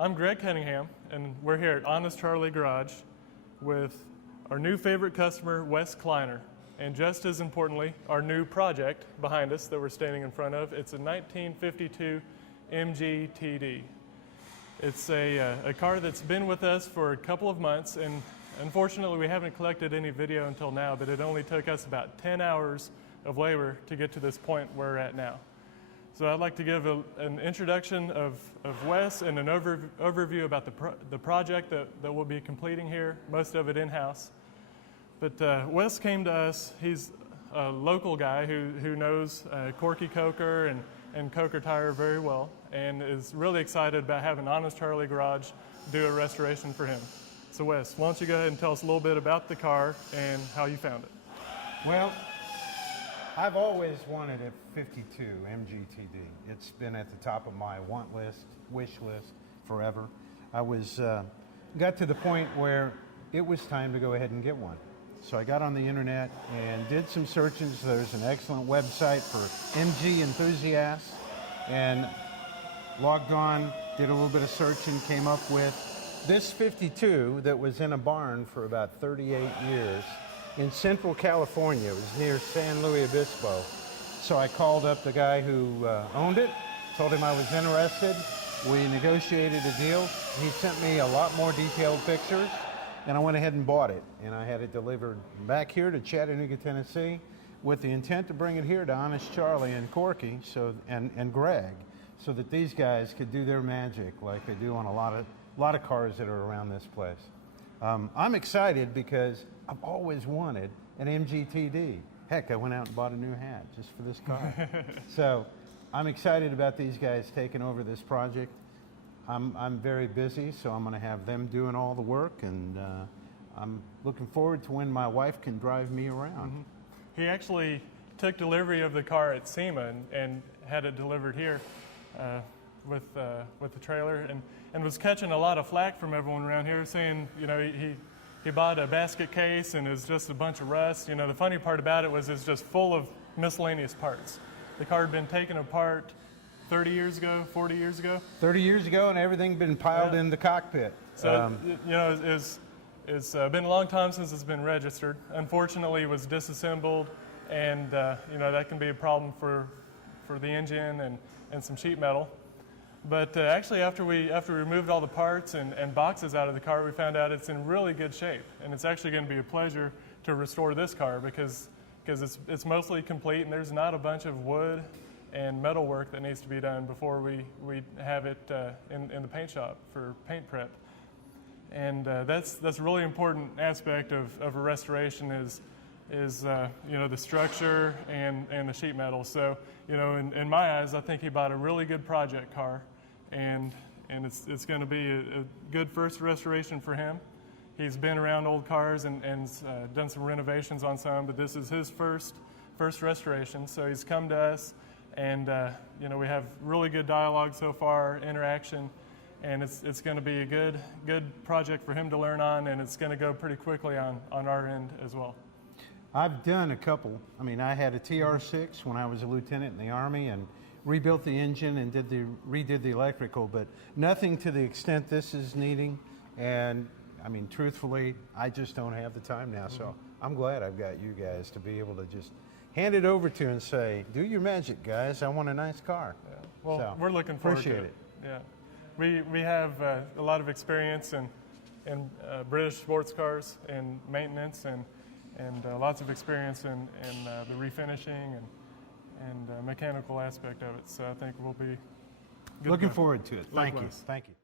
I'm Greg Cunningham, and we're here at Honest Charlie Garage with our new favorite customer, Wes Kleiner. And just as importantly, our new project behind us that we're standing in front of. It's a 1952 MG TD. It's a car that's been with us for a couple of months, and unfortunately we haven't collected any video until now, but it only took us about 10 hours of labor to get to this point where we're at now. So I'd like to give an introduction of Wes and an overview about the project that we'll be completing here, most of it in-house. But Wes came to us. He's a local guy who knows Corky Coker and Coker Tire very well, and is really excited about having Honest Charlie Garage do a restoration for him. So Wes, why don't you go ahead and tell us a little bit about the car and how you found it. Well, I've always wanted a 52 MGTD. It's been at the top of my want list, wish list forever. I got to the point where it was time to go ahead and get one. So I got on the internet and did some searches. There's an excellent website for MG enthusiasts, and logged on, did a little bit of searching, came up with this 52 that was in a barn for about 38 years. In Central California. It was near San Luis Obispo. So I called up the guy who owned it, told him I was interested. We negotiated a deal. He sent me a lot more detailed pictures, and I went ahead and bought it. And I had it delivered back here to Chattanooga, Tennessee, with the intent to bring it here to Honest Charlie and Corky and Greg, so that these guys could do their magic like they do on a lot of cars that are around this place. I'm excited because I've always wanted an MGTD. Heck, I went out and bought a new hat just for this car. So I'm excited about these guys taking over this project. I'm very busy, so I'm going to have them doing all the work, and I'm looking forward to when my wife can drive me around. Mm-hmm. He actually took delivery of the car at SEMA and had it delivered here with the trailer, and was catching a lot of flack from everyone around here saying, you know, he bought a basket case and it was just a bunch of rust. You know, the funny part about it was it's just full of miscellaneous parts. The car had been taken apart 30 years ago, 40 years ago. 30 years ago, and everything been piled in the cockpit. So, you know, it's been a long time since it's been registered. Unfortunately, it was disassembled, and, you know, that can be a problem for the engine and some sheet metal. But actually, after we removed all the parts and boxes out of the car, we found out it's in really good shape. And it's actually going to be a pleasure to restore this car because it's mostly complete, and there's not a bunch of wood and metal work that needs to be done before we have it in the paint shop for paint prep. And that's a really important aspect of a restoration is you know, the structure and the sheet metal. So, you know, in my eyes, I think he bought a really good project car, and it's going to be a good first restoration for him. He's been around old cars and done some renovations on some, but this is his first restoration. So he's come to us, and you know, we have really good dialogue so far, interaction, and it's going to be a good project for him to learn on, and it's going to go pretty quickly on our end as well. I've done a couple. I mean, I had a TR6 when I was a lieutenant in the Army and rebuilt the engine and redid the electrical, but nothing to the extent this is needing. And I mean, truthfully, I just don't have the time now. So I'm glad I've got you guys to be able to just hand it over to and say, do your magic, guys. I want a nice car. Yeah. Well, so, we're looking forward to it. Yeah, we have a lot of experience in British sports cars and maintenance and lots of experience in the refinishing and mechanical aspect of it. So I think we'll be good. Looking forward to it. Likewise. Thank you. Thank you.